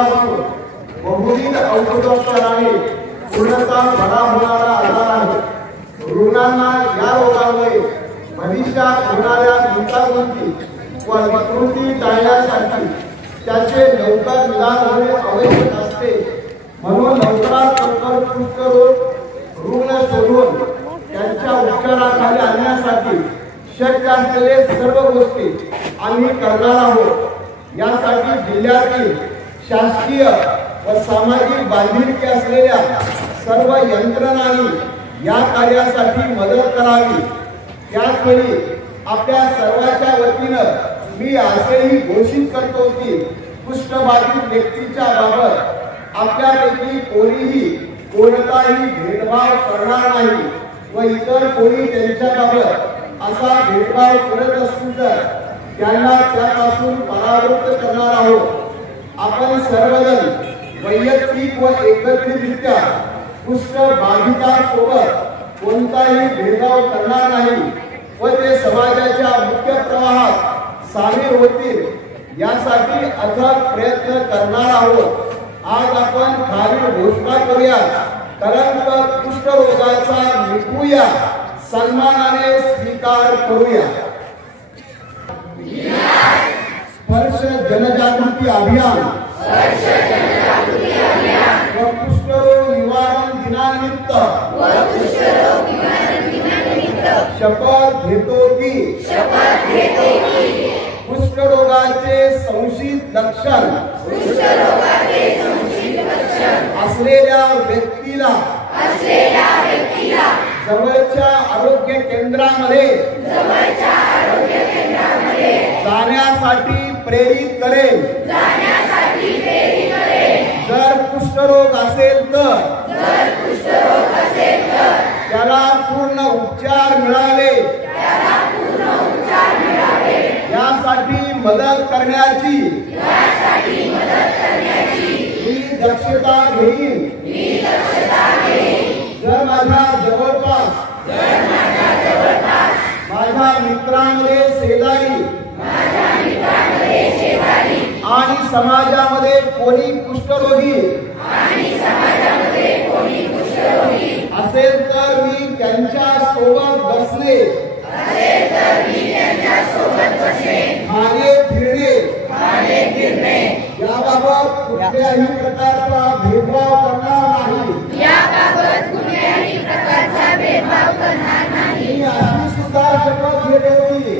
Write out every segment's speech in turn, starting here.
असून बहुविध औषधोपचाराने पूर्णतः बरा होणारा आजार आहे। रुग्णांना या रोगामुळे भविष्यात होणाऱ्या गुंतागुंती व विकृती टाळण्यासाठी त्याचे लवकर निदान होणे आवश्यक असते। म्हणून लवकरात लवकर कुष्ठरोग रुग्ण शोधून त्यांच्या उपचाराखाली आणण्यासाठी शक्य असलेले सर्व गोष्टी आम्ही करणार आहोत। यासाठी जिल्ह्यातील शासकीय व सामाजिक बांधिलकी असलेल्या सर्व यंत्रणांनी या कार्यासाठी मदत करावी। त्याचवेळी आपल्या सर्वांच्या वतीनं मी असेही घोषित करतो की कुष्ठबाधित व्यक्तीच्या बाबत आपल्यापैकी कोणीही कोणताही भेदभाव करणार नाही व इतर कोणी त्यांच्याबाबत असा भेदभाव करत असतील तर त्यांना त्यापासून परावृत्त करणार आहोत। आपण सर्वजण वैयक्तिक व एकत्रितरित्या कुष्ठबाधितांसोबत कोणताही भेदभाव करणार नाही व ते समाजाच्या मुख्य प्रवाहात सामील होतील यासाठी अथक प्रयत्न करणार आहोत। आज आपण खालील घोषणा करूया। कलंक कुष्ठरोगाचा मिटवूया, सन्मानाने स्वीकार करूया। स्पर्श जनजागृती अभियान व कुष्ठरोग निवारण दिनानिमित्त शपथ घेतो की कुष्ठरोगाचे संशयित लक्षण असलेल्या व्यक्तीला जवळच्या आरोग्य केंद्रामध्ये जाण्यासाठी प्रेरित करेल। जर कुष्ठरोग असेल तर त्याला पूर्ण उपचार मिळावे यासाठी मदत करण्याची मी दक्षता घेईन। जर माझ्या जवळपास माझ्या मित्रांमध्ये शेजारी आणि समाजामध्ये कोणी कुष्ठरोगी असेल तर मी त्यांच्या सोबत बसणे, मागे फिरणे याबाबत कुठल्याही प्रकारचा भेदभाव करणार नाही। मी अशी सुद्धा शपथ घेतो की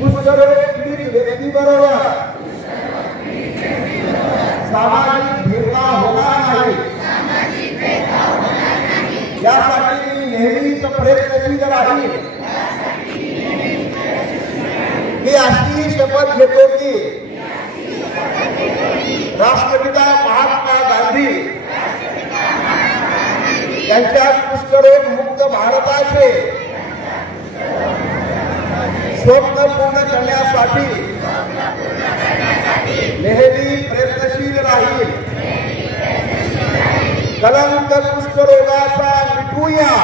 कुष्ठरोग पीडित व्यक्तीबरोबर सामाजिक भेदभाव होणार नाही यासाठी मी नेहमीच प्रयत्नशील राहील। मी अशी शपथ घेतो की राष्ट्रपिता महात्मा गांधी यांच्या कुष्ठरोग मुक्त भारताचे स्वप्न पूर्ण करण्यासाठी नेहमी प्रयत्नशील राहील। कलंक कुष्ठरोगाचा मिटवूया,